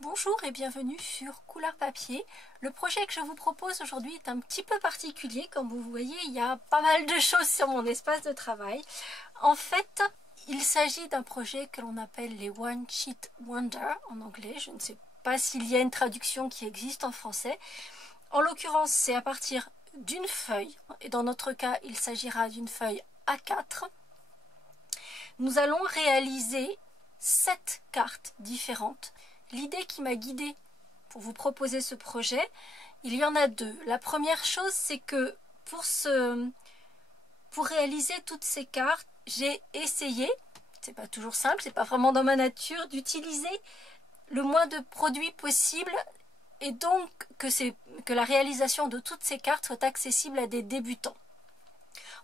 Bonjour et bienvenue sur Couleur Papier. Le projet que je vous propose aujourd'hui est un petit peu particulier. Comme vous voyez, il y a pas mal de choses sur mon espace de travail. En fait, il s'agit d'un projet que l'on appelle les One Sheet Wonder en anglais. Je ne sais pas s'il y a une traduction qui existe en français. En l'occurrence, c'est à partir d'une feuille. Et dans notre cas, il s'agira d'une feuille A4. Nous allons réaliser 7 cartes différentes. L'idée qui m'a guidée pour vous proposer ce projet, il y en a deux. La première chose, c'est que pour réaliser toutes ces cartes, j'ai essayé, c'est pas toujours simple, c'est pas vraiment dans ma nature, d'utiliser le moins de produits possible et donc que la réalisation de toutes ces cartes soit accessible à des débutants.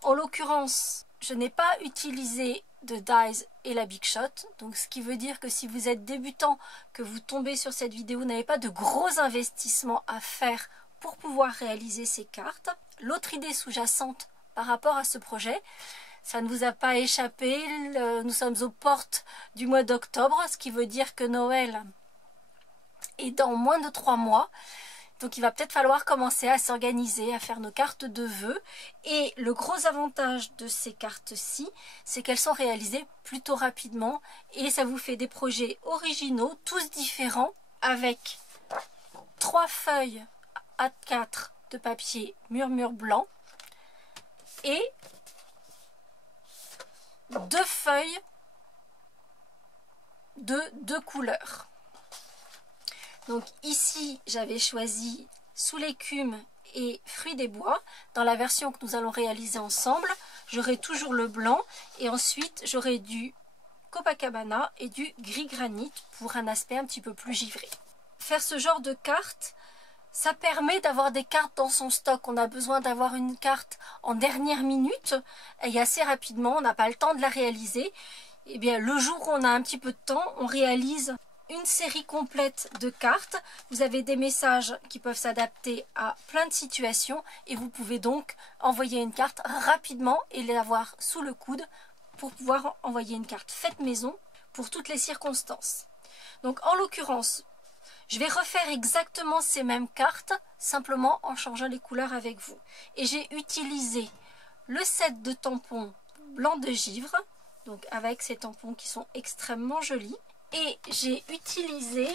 En l'occurrence, je n'ai pas utilisé de dies et la Big Shot, donc ce qui veut dire que si vous êtes débutant, que vous tombez sur cette vidéo, vous n'avez pas de gros investissements à faire pour pouvoir réaliser ces cartes. L'autre idée sous-jacente par rapport à ce projet, ça ne vous a pas échappé, nous sommes aux portes du mois d'octobre, ce qui veut dire que Noël est dans moins de 3 mois. Donc il va peut-être falloir commencer à s'organiser, à faire nos cartes de vœux. Et le gros avantage de ces cartes-ci, c'est qu'elles sont réalisées plutôt rapidement. Et ça vous fait des projets originaux, tous différents, avec 3 feuilles A4 de papier murmure blanc et 2 feuilles de 2 couleurs. Donc ici, j'avais choisi Sous l'écume et Fruits des bois. Dans la version que nous allons réaliser ensemble, j'aurai toujours le blanc et ensuite j'aurai du Copacabana et du gris granit pour un aspect un petit peu plus givré. Faire ce genre de carte, ça permet d'avoir des cartes dans son stock. On a besoin d'avoir une carte en dernière minute et assez rapidement, on n'a pas le temps de la réaliser. Et bien le jour où on a un petit peu de temps, on réalise une série complète de cartes. Vous avez des messages qui peuvent s'adapter à plein de situations et vous pouvez donc envoyer une carte rapidement et l'avoir sous le coude pour pouvoir envoyer une carte faite maison pour toutes les circonstances. Donc en l'occurrence, je vais refaire exactement ces mêmes cartes, simplement en changeant les couleurs avec vous. Et j'ai utilisé le set de tampons blanc de givre, donc avec ces tampons qui sont extrêmement jolis. Et j'ai utilisé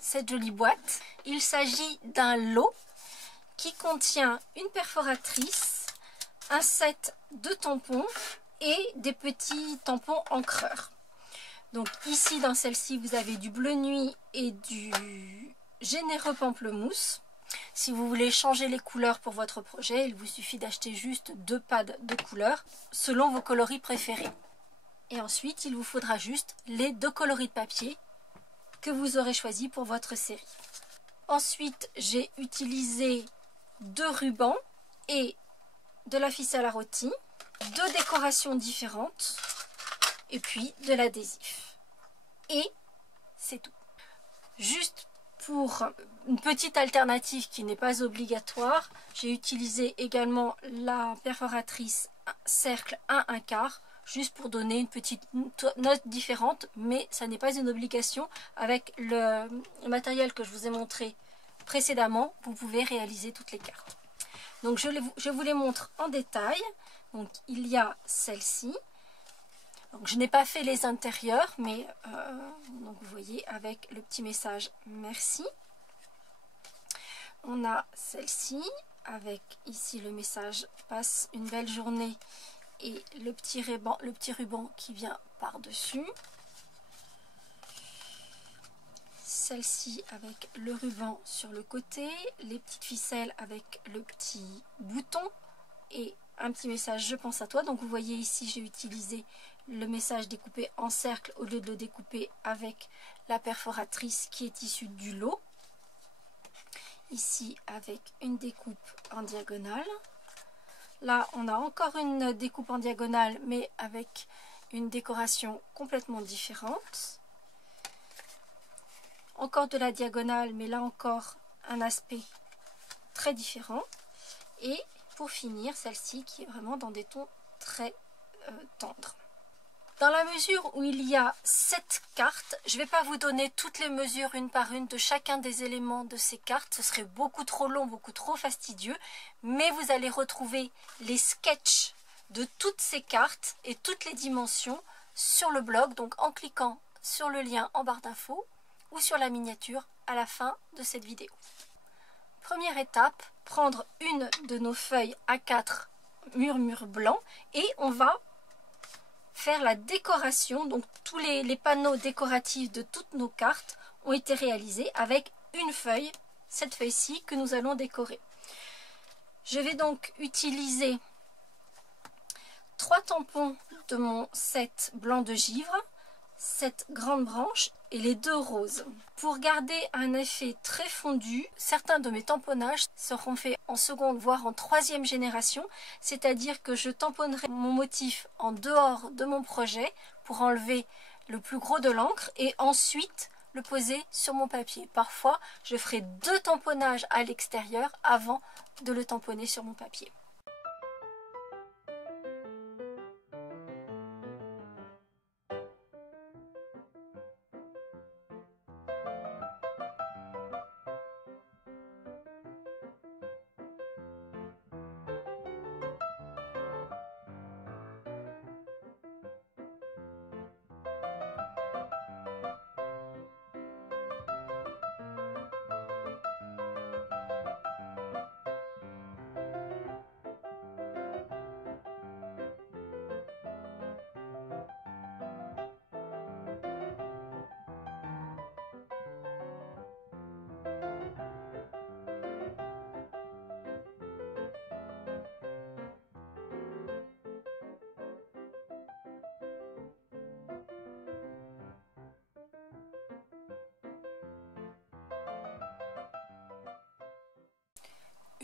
cette jolie boîte. Il s'agit d'un lot qui contient une perforatrice, un set de tampons et des petits tampons encreurs. Donc ici dans celle-ci vous avez du bleu nuit et du généreux pamplemousse. Si vous voulez changer les couleurs pour votre projet, il vous suffit d'acheter juste 2 pads de couleurs selon vos coloris préférés. Et ensuite, il vous faudra juste les 2 coloris de papier que vous aurez choisis pour votre série. Ensuite, j'ai utilisé 2 rubans et de la ficelle à rôti, 2 décorations différentes et puis de l'adhésif. Et c'est tout. Juste pour une petite alternative qui n'est pas obligatoire, j'ai utilisé également la perforatrice cercle 1/4. Juste pour donner une petite note différente, mais ça n'est pas une obligation. Avec le matériel que je vous ai montré précédemment, vous pouvez réaliser toutes les cartes. Donc je vous les montre en détail. Donc il y a celle-ci. Donc je n'ai pas fait les intérieurs, mais donc vous voyez avec le petit message merci. On a celle-ci avec ici le message passe une belle journée. Et le petit ruban qui vient par-dessus. Celle-ci avec le ruban sur le côté, les petites ficelles avec le petit bouton et un petit message je pense à toi. Donc vous voyez ici j'ai utilisé le message découpé en cercle au lieu de le découper avec la perforatrice qui est issue du lot. Ici avec une découpe en diagonale. Là, on a encore une découpe en diagonale, mais avec une décoration complètement différente. Encore de la diagonale, mais là encore un aspect très différent. Et pour finir, celle-ci qui est vraiment dans des tons très tendres. Dans la mesure où il y a 7 cartes, je ne vais pas vous donner toutes les mesures une par une de chacun des éléments de ces cartes. Ce serait beaucoup trop long, beaucoup trop fastidieux. Mais vous allez retrouver les sketchs de toutes ces cartes et toutes les dimensions sur le blog. Donc en cliquant sur le lien en barre d'infos ou sur la miniature à la fin de cette vidéo. Première étape, prendre une de nos feuilles A4 murmure blanc et on va faire la décoration. Donc tous les panneaux décoratifs de toutes nos cartes ont été réalisés avec une feuille, cette feuille-ci que nous allons décorer. Je vais donc utiliser 3 tampons de mon set blanc de givre, cette grande branche et les 2 roses. Pour garder un effet très fondu, certains de mes tamponnages seront faits en seconde voire en 3e génération, c'est-à-dire que je tamponnerai mon motif en dehors de mon projet pour enlever le plus gros de l'encre et ensuite le poser sur mon papier. Parfois, je ferai 2 tamponnages à l'extérieur avant de le tamponner sur mon papier.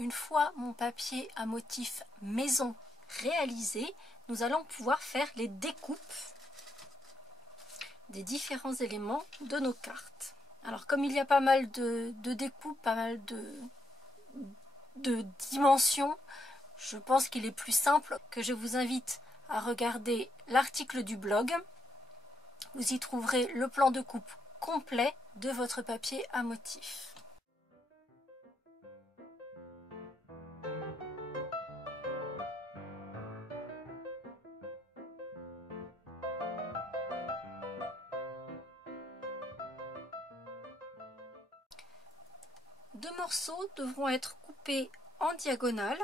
Une fois mon papier à motif maison réalisé, nous allons pouvoir faire les découpes des différents éléments de nos cartes. Alors comme il y a pas mal de découpes, pas mal de dimensions, je pense qu'il est plus simple que je vous invite à regarder l'article du blog. Vous y trouverez le plan de coupe complet de votre papier à motif. Deux morceaux devront être coupés en diagonale.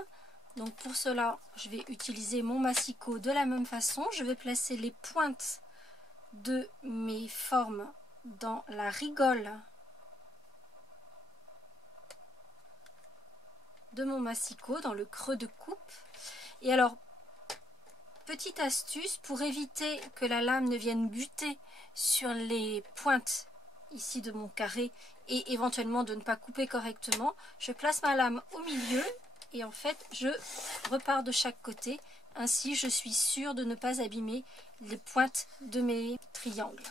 Donc pour cela, je vais utiliser mon massicot de la même façon. Je vais placer les pointes de mes formes dans la rigole de mon massicot, dans le creux de coupe. Et alors, petite astuce pour éviter que la lame ne vienne buter sur les pointes ici de mon carré et éventuellement de ne pas couper correctement, je place ma lame au milieu et en fait je repars de chaque côté. Ainsi je suis sûre de ne pas abîmer les pointes de mes triangles.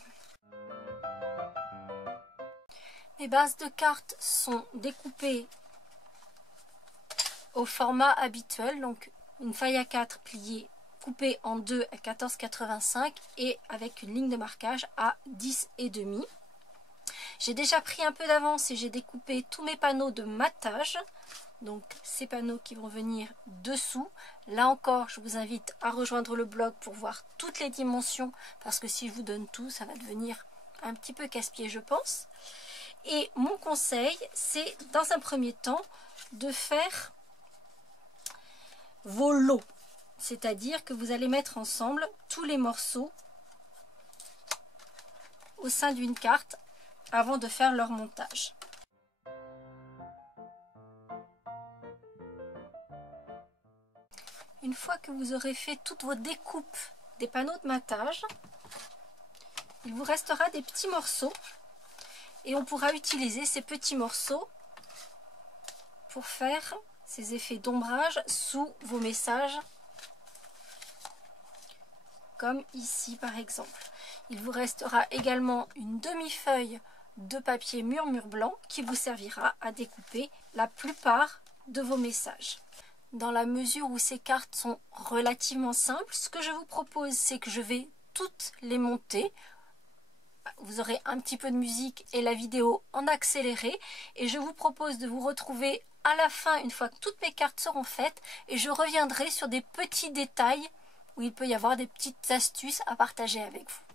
Mes bases de cartes sont découpées au format habituel, donc une feuille A4 pliée coupée en deux à 14,85 et avec une ligne de marquage à 10,5. J'ai déjà pris un peu d'avance et j'ai découpé tous mes panneaux de matage. Donc ces panneaux qui vont venir dessous. Là encore, je vous invite à rejoindre le blog pour voir toutes les dimensions. Parce que si je vous donne tout, ça va devenir un petit peu casse-pied, je pense. Et mon conseil, c'est dans un premier temps de faire vos lots. C'est-à-dire que vous allez mettre ensemble tous les morceaux au sein d'une carte avant de faire leur montage. Une fois que vous aurez fait toutes vos découpes des panneaux de matage, il vous restera des petits morceaux et on pourra utiliser ces petits morceaux pour faire ces effets d'ombrage sous vos messages, comme ici par exemple. Il vous restera également une demi-feuille de papier murmure blanc qui vous servira à découper la plupart de vos messages. Dans la mesure où ces cartes sont relativement simples, ce que je vous propose, c'est que je vais toutes les monter. Vous aurez un petit peu de musique et la vidéo en accéléré. Et je vous propose de vous retrouver à la fin, une fois que toutes mes cartes seront faites. Et je reviendrai sur des petits détails où il peut y avoir des petites astuces à partager avec vous.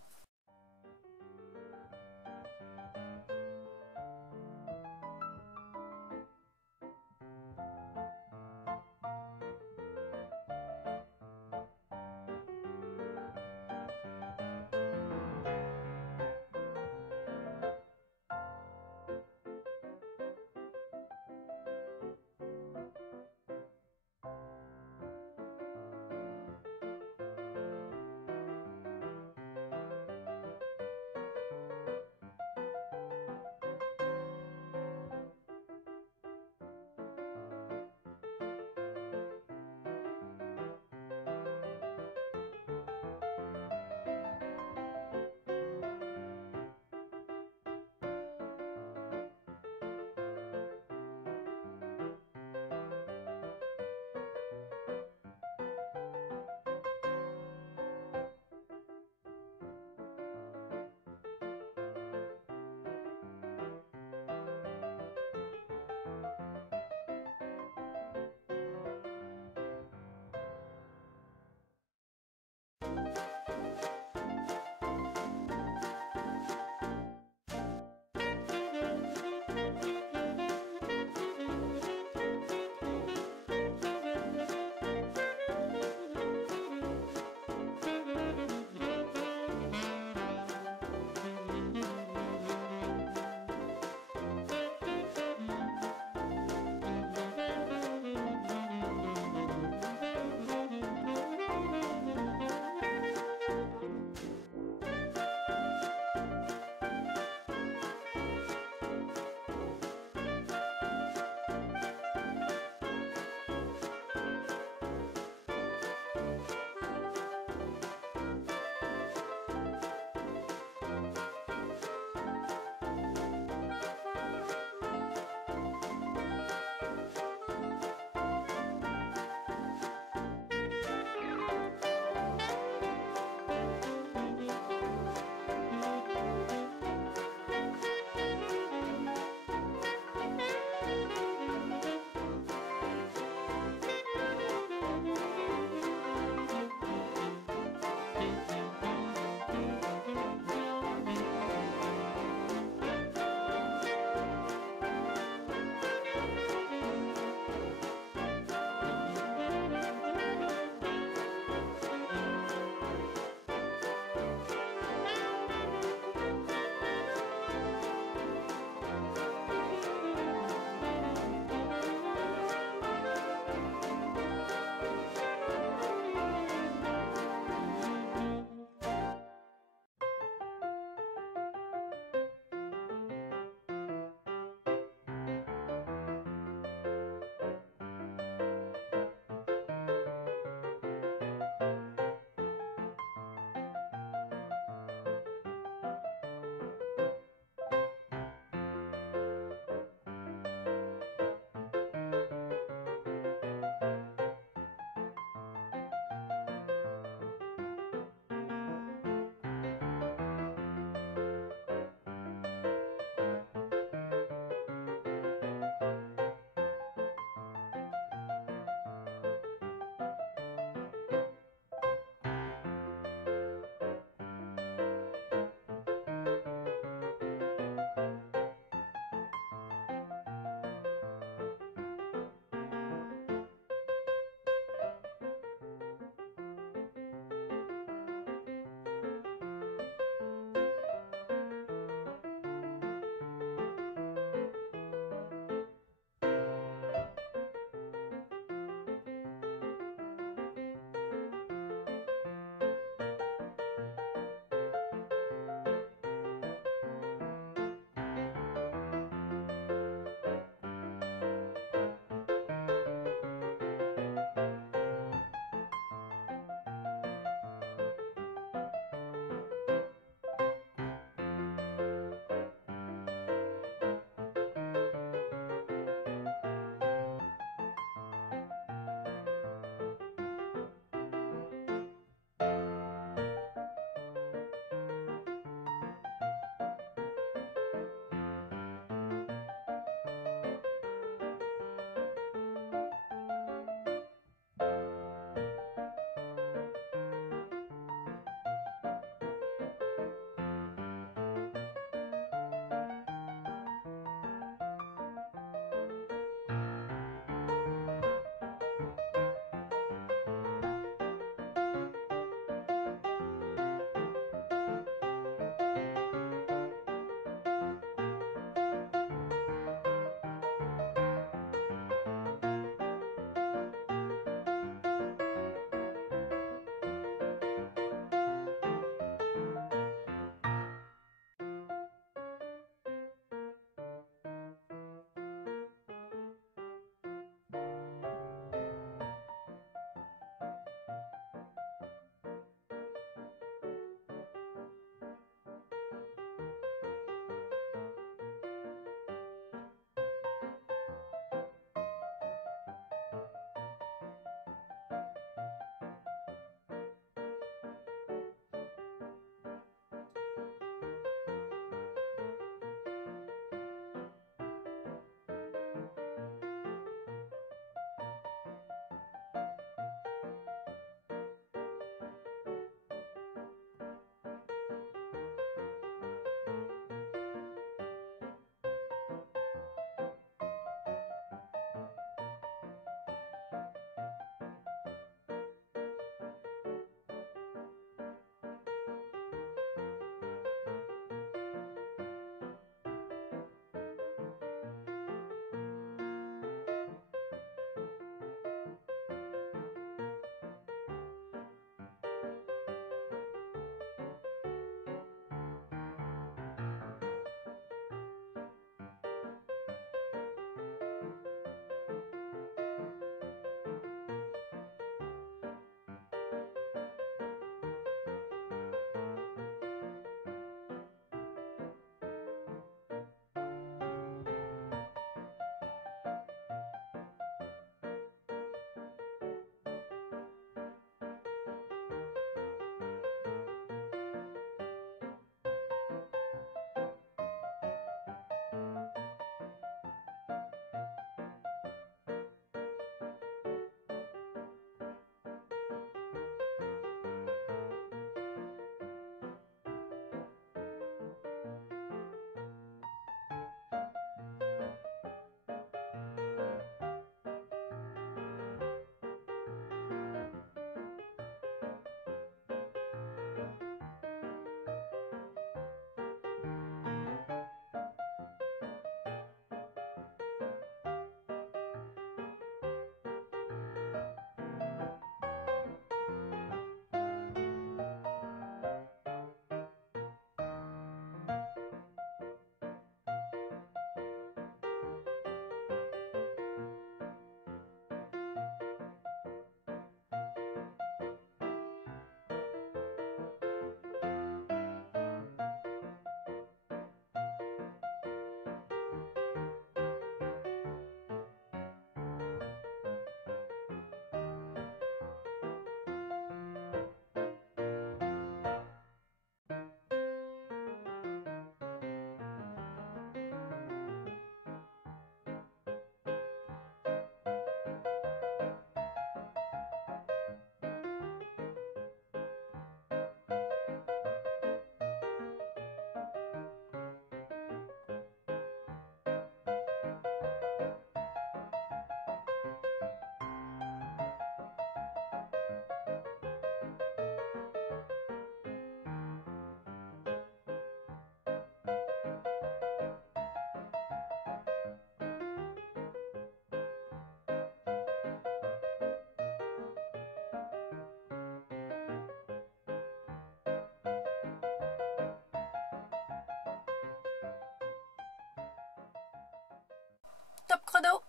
chrono.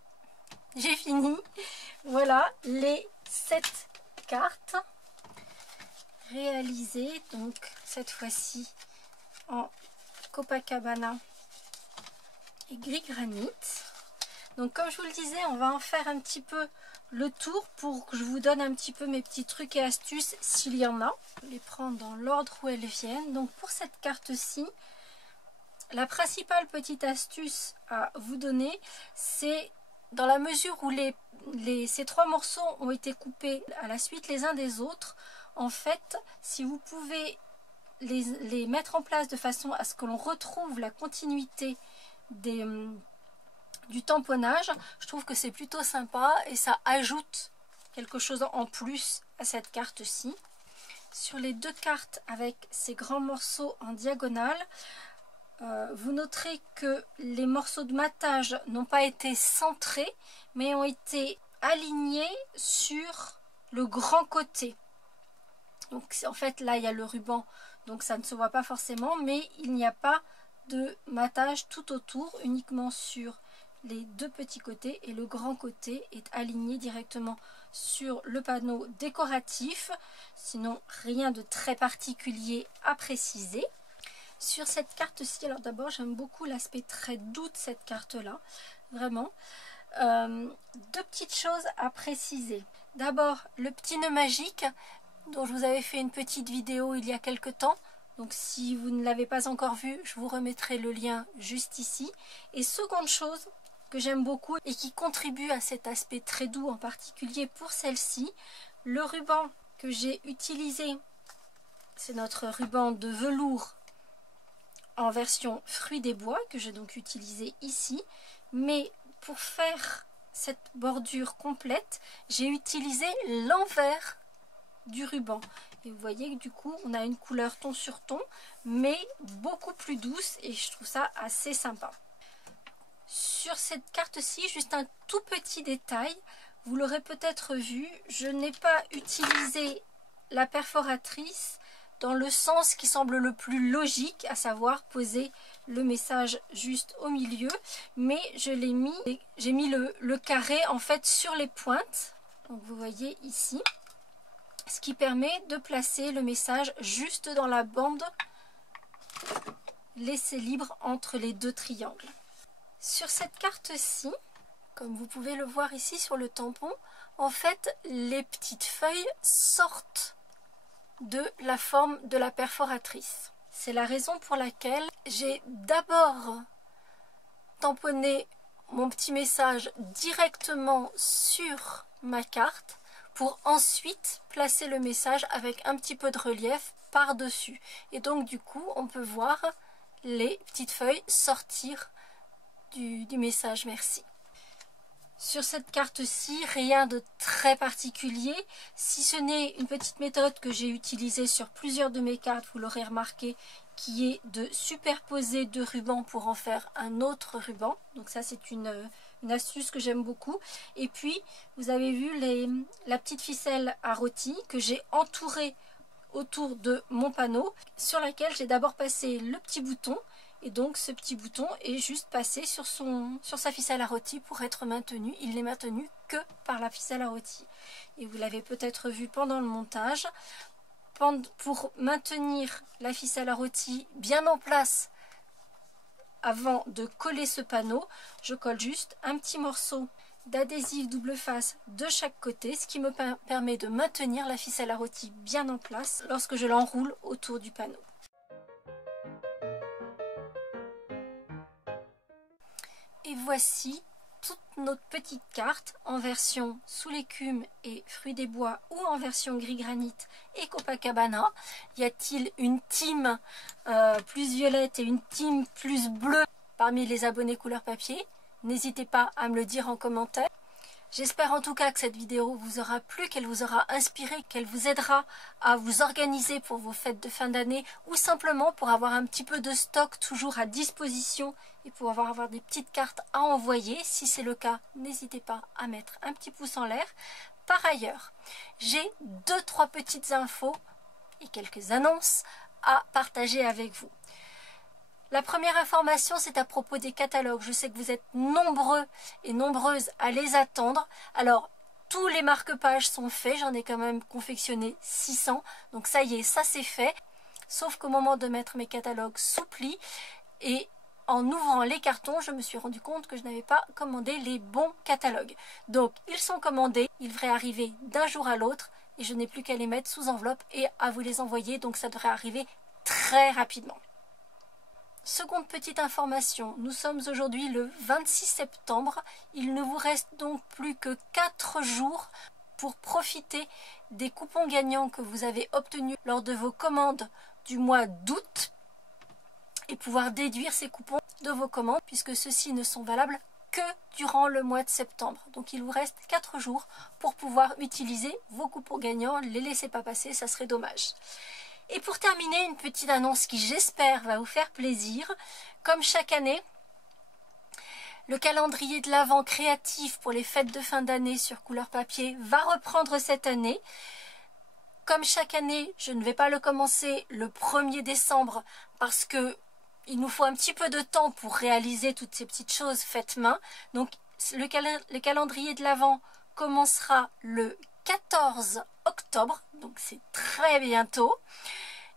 J'ai fini. Voilà les 7 cartes réalisées. Donc cette fois-ci en Copacabana et gris granit. Donc comme je vous le disais, on va en faire un petit peu le tour pour que je vous donne un petit peu mes petits trucs et astuces s'il y en a. Je vais les prendre dans l'ordre où elles viennent. Donc pour cette carte-ci, la principale petite astuce à vous donner, c'est dans la mesure où ces 3 morceaux ont été coupés à la suite les uns des autres, en fait, si vous pouvez les mettre en place de façon à ce que l'on retrouve la continuité du tamponnage, je trouve que c'est plutôt sympa et ça ajoute quelque chose en plus à cette carte-ci. Sur les 2 cartes avec ces grands morceaux en diagonale, vous noterez que les morceaux de matage n'ont pas été centrés, mais ont été alignés sur le grand côté. Donc en fait là il y a le ruban, donc ça ne se voit pas forcément, mais il n'y a pas de matage tout autour, uniquement sur les 2 petits côtés, et le grand côté est aligné directement sur le panneau décoratif. Sinon rien de très particulier à préciser. Sur cette carte-ci, alors d'abord j'aime beaucoup l'aspect très doux de cette carte-là, vraiment. 2 petites choses à préciser. D'abord le petit nœud magique dont je vous avais fait une petite vidéo il y a quelque temps. Donc si vous ne l'avez pas encore vu, je vous remettrai le lien juste ici. Et seconde chose que j'aime beaucoup et qui contribue à cet aspect très doux, en particulier pour celle-ci, le ruban que j'ai utilisé, c'est notre ruban de velours en version fruits des bois que j'ai donc utilisé ici, mais pour faire cette bordure complète, j'ai utilisé l'envers du ruban. Et vous voyez que du coup, on a une couleur ton sur ton, mais beaucoup plus douce et je trouve ça assez sympa. Sur cette carte-ci, juste un tout petit détail, vous l'aurez peut-être vu, je n'ai pas utilisé la perforatrice dans le sens qui semble le plus logique, à savoir poser le message juste au milieu, mais j'ai mis le carré en fait sur les pointes, donc vous voyez ici, ce qui permet de placer le message juste dans la bande laissée libre entre les 2 triangles. Sur cette carte-ci, comme vous pouvez le voir ici sur le tampon, en fait les petites feuilles sortent de la forme de la perforatrice. C'est la raison pour laquelle j'ai d'abord tamponné mon petit message directement sur ma carte pour ensuite placer le message avec un petit peu de relief par-dessus. Et donc du coup, on peut voir les petites feuilles sortir du message merci. Sur cette carte-ci, rien de très particulier, si ce n'est une petite méthode que j'ai utilisée sur plusieurs de mes cartes, vous l'aurez remarqué, qui est de superposer 2 rubans pour en faire un autre ruban. Donc ça c'est une astuce que j'aime beaucoup. Et puis vous avez vu la petite ficelle à rôti que j'ai entourée autour de mon panneau, sur laquelle j'ai d'abord passé le petit bouton. Et donc ce petit bouton est juste passé sur sa ficelle à rôti pour être maintenu. Il n'est maintenu que par la ficelle à rôti. Et vous l'avez peut-être vu pendant le montage. Pour maintenir la ficelle à rôti bien en place avant de coller ce panneau, je colle juste un petit morceau d'adhésif double face de chaque côté, ce qui me permet de maintenir la ficelle à rôti bien en place lorsque je l'enroule autour du panneau. Et voici toute notre petite carte en version sous l'écume et fruits des bois ou en version gris granit et Copacabana. Y a-t-il une team plus violette et une team plus bleue parmi les abonnés couleur papier? N'hésitez pas à me le dire en commentaire. J'espère en tout cas que cette vidéo vous aura plu, qu'elle vous aura inspiré, qu'elle vous aidera à vous organiser pour vos fêtes de fin d'année ou simplement pour avoir un petit peu de stock toujours à disposition et pour avoir des petites cartes à envoyer. Si c'est le cas, n'hésitez pas à mettre un petit pouce en l'air. Par ailleurs, j'ai 2-3 petites infos et quelques annonces à partager avec vous. La première information, c'est à propos des catalogues. Je sais que vous êtes nombreux et nombreuses à les attendre. Alors, tous les marque-pages sont faits. J'en ai quand même confectionné 600. Donc ça y est, ça c'est fait. Sauf qu'au moment de mettre mes catalogues sous pli et en ouvrant les cartons, je me suis rendu compte que je n'avais pas commandé les bons catalogues. Donc, ils sont commandés. Ils devraient arriver d'un jour à l'autre. Et je n'ai plus qu'à les mettre sous enveloppe et à vous les envoyer. Donc, ça devrait arriver très rapidement. Seconde petite information, nous sommes aujourd'hui le 26 septembre, il ne vous reste donc plus que 4 jours pour profiter des coupons gagnants que vous avez obtenus lors de vos commandes du mois d'août et pouvoir déduire ces coupons de vos commandes puisque ceux-ci ne sont valables que durant le mois de septembre. Donc il vous reste 4 jours pour pouvoir utiliser vos coupons gagnants, les laissez pas passer, ça serait dommage. Et pour terminer, une petite annonce qui j'espère va vous faire plaisir. Comme chaque année, le calendrier de l'Avent créatif pour les fêtes de fin d'année sur couleur papier va reprendre cette année. Comme chaque année, je ne vais pas le commencer le 1er décembre parce que il nous faut un petit peu de temps pour réaliser toutes ces petites choses faites main. Donc le calendrier de l'Avent commencera le 14 octobre, donc c'est très bientôt.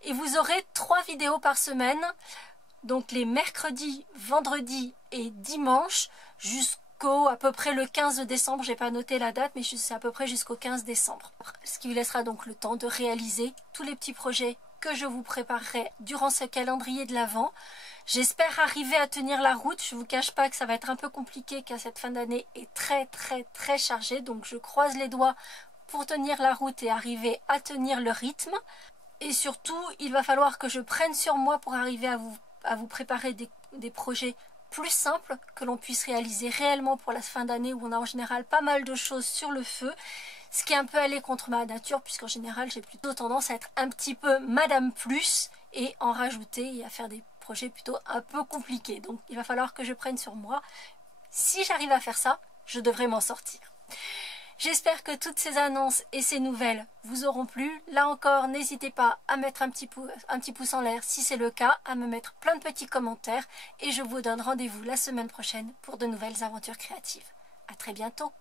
Et vous aurez 3 vidéos par semaine, donc les mercredis, vendredis et dimanches jusqu'au à peu près le 15 décembre. J'ai pas noté la date, mais c'est à peu près jusqu'au 15 décembre. Ce qui vous laissera donc le temps de réaliser tous les petits projets que je vous préparerai durant ce calendrier de l'Avent. J'espère arriver à tenir la route. Je ne vous cache pas que ça va être un peu compliqué car cette fin d'année est très chargée. Donc je croise les doigts pour tenir la route et arriver à tenir le rythme. Et surtout, il va falloir que je prenne sur moi pour arriver à vous préparer des projets plus simples que l'on puisse réaliser réellement pour la fin d'année où on a en général pas mal de choses sur le feu. Ce qui est un peu aller contre ma nature puisqu'en général j'ai plutôt tendance à être un petit peu Madame Plus et en rajouter et à faire des projets plutôt un peu compliqués. Donc il va falloir que je prenne sur moi. Si j'arrive à faire ça, je devrais m'en sortir. J'espère que toutes ces annonces et ces nouvelles vous auront plu. Là encore, n'hésitez pas à mettre un petit pouce en l'air si c'est le cas, à me mettre plein de petits commentaires et je vous donne rendez-vous la semaine prochaine pour de nouvelles aventures créatives. À très bientôt.